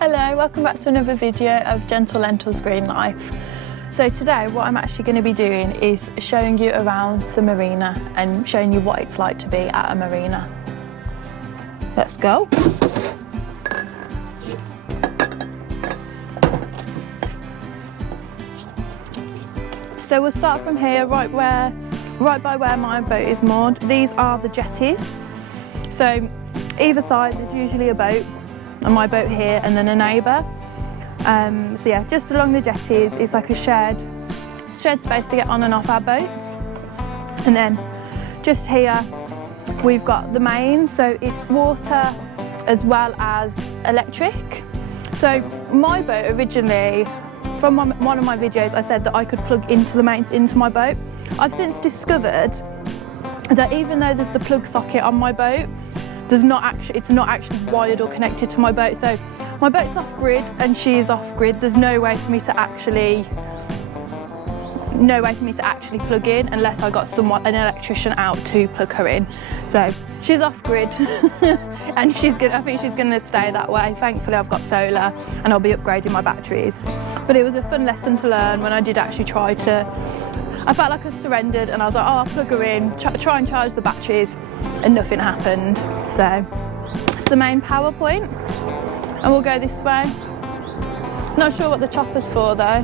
Hello, welcome back to another video of Gentle Lentils Green Life. So today what I'm actually going to be doing is showing you around the marina and showing you what it's like to be at a marina. Let's go. So we'll start from here, right by where my boat is moored. These are the jetties. So either side there's usually a boat, and my boat here and then a neighbour. So yeah, just along the jetties is like a shared space to get on and off our boats. And then just here we've got the main, so it's water as well as electric. So my boat originally, from one of my videos, I said that I could plug into the mains into my boat. I've since discovered that even though there's the plug socket on my boat, it's not actually wired or connected to my boat. So my boat's off grid and she's off grid. There's no way for me to actually plug in unless I got an electrician out to plug her in. So she's off grid and I think she's gonna stay that way. Thankfully I've got solar and I'll be upgrading my batteries. But it was a fun lesson to learn when I did actually try to. I felt like I surrendered and I was like, oh, I'll plug her in, try and charge the batteries, and nothing happened. So it's the main power point and we'll go this way. Not sure what the chopper's for though.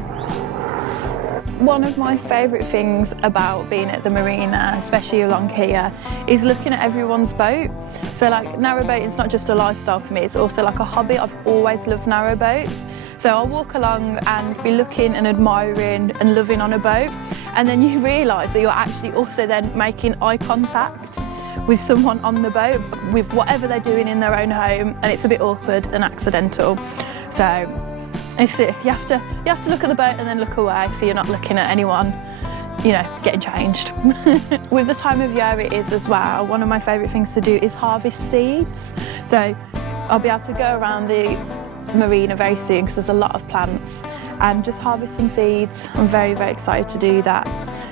One of my favourite things about being at the marina, especially along here, is looking at everyone's boat. So like narrowboating is not just a lifestyle for me, it's also like a hobby. I've always loved narrowboats. So I'll walk along and be looking and admiring and loving on a boat, and then you realise that you're actually also then making eye contact with someone on the boat with whatever they're doing in their own home, and it's a bit awkward and accidental. So you have to look at the boat and then look away so you're not looking at anyone, you know, getting changed. With the time of year it is as well, one of my favourite things to do is harvest seeds. So I'll be able to go around the marina very soon because there's a lot of plants and just harvest some seeds. I'm very, very excited to do that.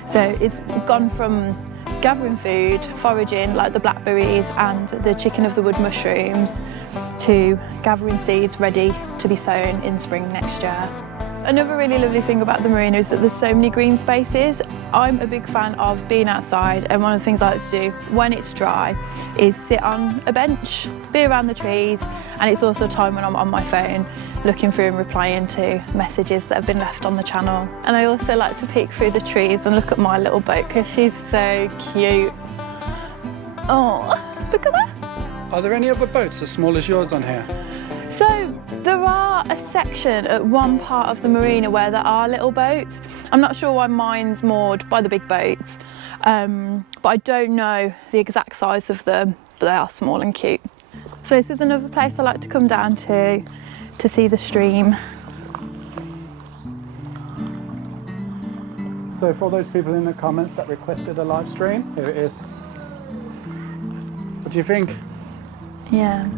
So it's gone from gathering food, foraging like the blackberries and the chicken of the wood mushrooms, to gathering seeds ready to be sown in spring next year. Another really lovely thing about the marina is that there's so many green spaces. I'm a big fan of being outside, and one of the things I like to do when it's dry is sit on a bench, be around the trees, and it's also time when I'm on my phone looking through and replying to messages that have been left on the channel. And I also like to peek through the trees and look at my little boat because she's so cute. Oh, look at that. Are there any other boats as small as yours on here? So there are a section at one part of the marina where there are little boats. I'm not sure why mine's moored by the big boats, but I don't know the exact size of them, but they are small and cute. So this is another place I like to come down to see the stream. So for all those people in the comments that requested a live stream, here it is. What do you think? Yeah.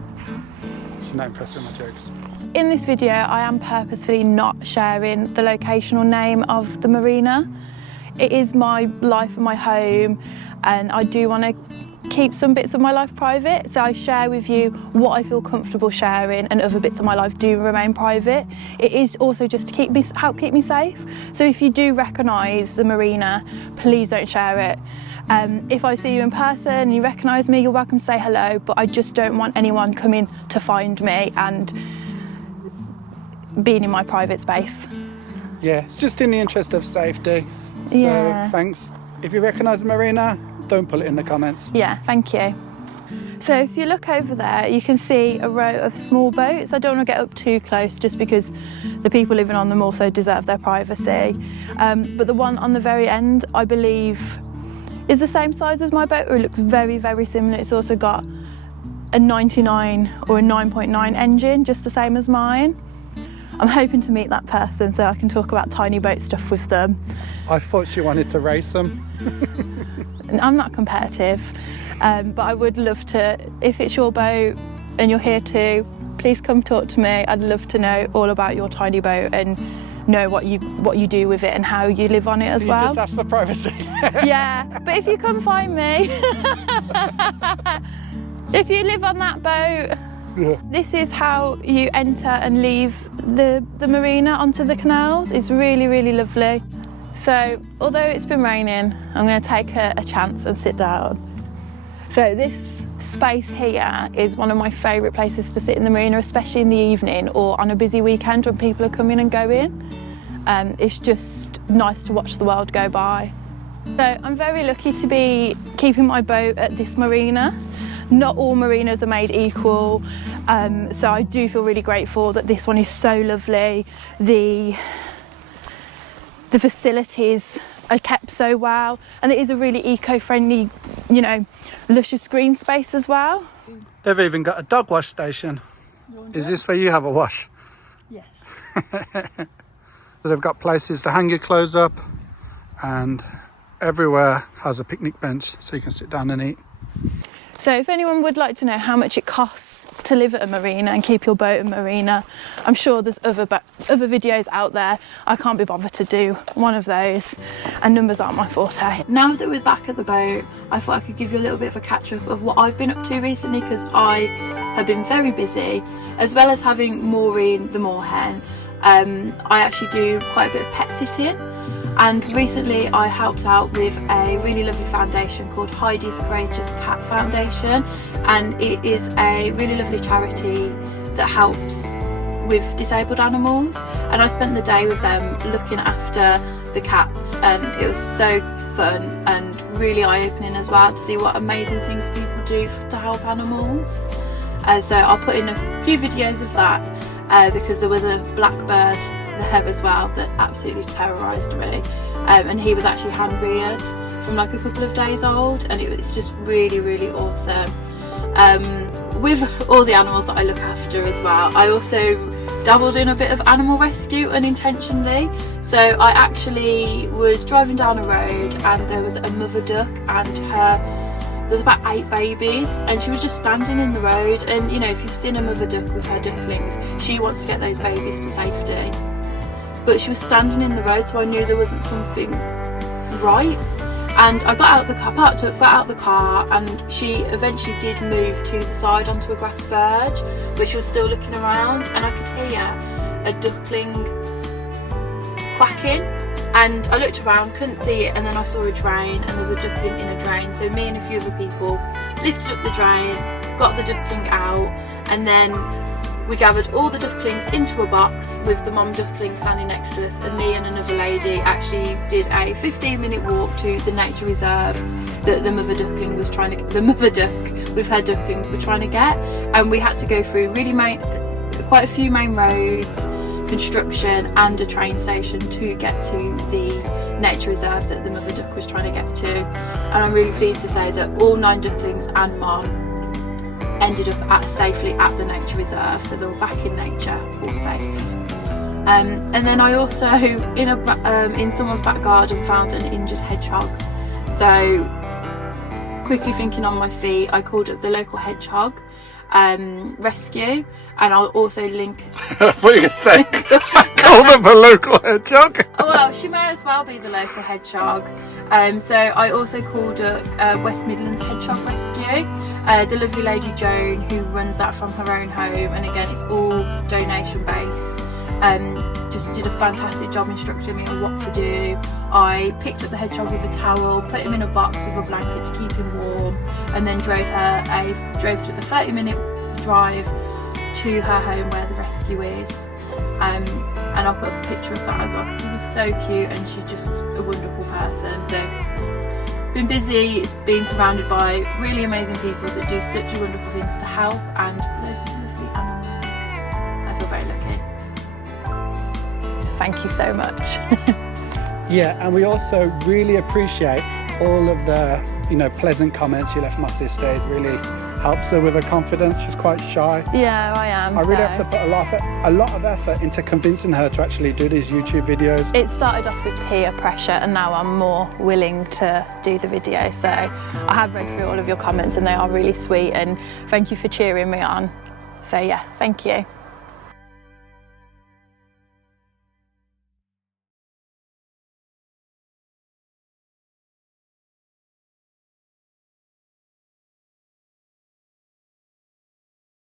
She's not impressed with my jokes. In this video, I am purposefully not sharing the location or name of the marina. It is my life and my home, and I do want to keep some bits of my life private, so I share with you what I feel comfortable sharing, and other bits of my life do remain private. It is also just to help keep me safe. So if you do recognise the marina, please don't share it. If I see you in person and you recognise me, you're welcome to say hello, but I just don't want anyone coming to find me and being in my private space. Yeah, it's just in the interest of safety. So Yeah. Thanks. If you recognise the marina, don't put it in the comments. Yeah, thank you. So if you look over there, you can see a row of small boats. I don't want to get up too close just because the people living on them also deserve their privacy. But the one on the very end, I believe, is the same size as my boat, or it looks very, very similar. It's also got a 99 or a 9.9 engine, just the same as mine. I'm hoping to meet that person so I can talk about tiny boat stuff with them. I thought she wanted to race them. I'm not competitive, but I would love to. If it's your boat and you're here too, please come talk to me. I'd love to know all about your tiny boat and know what you do with it and how you live on it as well. You just ask for privacy. Yeah, but if you come find me, if you live on that boat, Yeah. This is how you enter and leave the marina onto the canals. It's really, really lovely. So, although it's been raining, I'm going to take a chance and sit down. So this space here is one of my favourite places to sit in the marina, especially in the evening or on a busy weekend when people are coming and going. It's just nice to watch the world go by. So I'm very lucky to be keeping my boat at this marina. Not all marinas are made equal, so I do feel really grateful that this one is so lovely. The facilities are kept so well, and it is a really eco-friendly, you know, luscious green space as well. They've even got a dog wash station. Is this where you have a wash? Yes. So they've got places to hang your clothes up, and everywhere has a picnic bench so you can sit down and eat. So if anyone would like to know how much it costs to live at a marina and keep your boat at a marina, I'm sure there's other videos out there. I can't be bothered to do one of those, and numbers aren't my forte. Now that we're back at the boat, I thought I could give you a little bit of a catch up of what I've been up to recently, because I have been very busy, as well as having Maureen the moorhen. I actually do quite a bit of pet sitting. And recently I helped out with a really lovely foundation called Heidi's Courageous Cat Foundation, and it is a really lovely charity that helps with disabled animals, and I spent the day with them looking after the cats, and it was so fun and really eye-opening as well to see what amazing things people do to help animals. So I'll put in a few videos of that because there was a blackbird there as well that absolutely terrorised me, and he was actually hand reared from like a couple of days old, and it was just really, really awesome. With all the animals that I look after as well, I also dabbled in a bit of animal rescue unintentionally. So I actually was driving down a road and there was a mother duck, and there's about 8 babies, and she was just standing in the road. And you know, if you've seen a mother duck with her ducklings, she wants to get those babies to safety, but she was standing in the road, so I knew there wasn't something right. And I got out the car, got out the car, and she eventually did move to the side onto a grass verge, but she was still looking around, and I could hear a duckling quacking. And I looked around, couldn't see it, and then I saw a drain, and there was a duckling in a drain. So me and a few other people lifted up the drain, got the duckling out, and then we gathered all the ducklings into a box with the mum duckling standing next to us, and me and another lady actually did a 15-minute walk to the nature reserve that the mother duckling was trying to get, the mother duck with her ducklings were trying to get. And we had to go through quite a few main roads, construction, and a train station to get to the nature reserve that the mother duck was trying to get to. And I'm really pleased to say that all 9 ducklings and mum ended up safely at the nature reserve, so they were back in nature, all safe. And then I also, in someone's back garden, found an injured hedgehog. So quickly thinking on my feet, I called up the local hedgehog rescue, and I'll also link. I thought you were going to say, call them a local hedgehog. Oh, well, she may as well be the local hedgehog. So I also called up West Midlands Hedgehog Rescue. The lovely lady Joan, who runs that from her own home, and again it's all donation based, just did a fantastic job instructing me on what to do. I picked up the hedgehog with a towel, put him in a box with a blanket to keep him warm, and then drove to a 30-minute drive to her home where the rescue is. And I'll put a picture of that as well, because he was so cute and she's just a wonderful person. So been busy, it's been surrounded by really amazing people that do such wonderful things to help, and loads of lovely animals. I feel very lucky. Thank you so much. Yeah, and we also really appreciate all of the, pleasant comments you left my sister. It really helps her with her confidence. She's quite shy. Yeah, I am. I really have to put a lot of effort into convincing her to actually do these YouTube videos. It started off with peer pressure, and now I'm more willing to do the video. So I have read through all of your comments, and they are really sweet, and thank you for cheering me on. So yeah, thank you.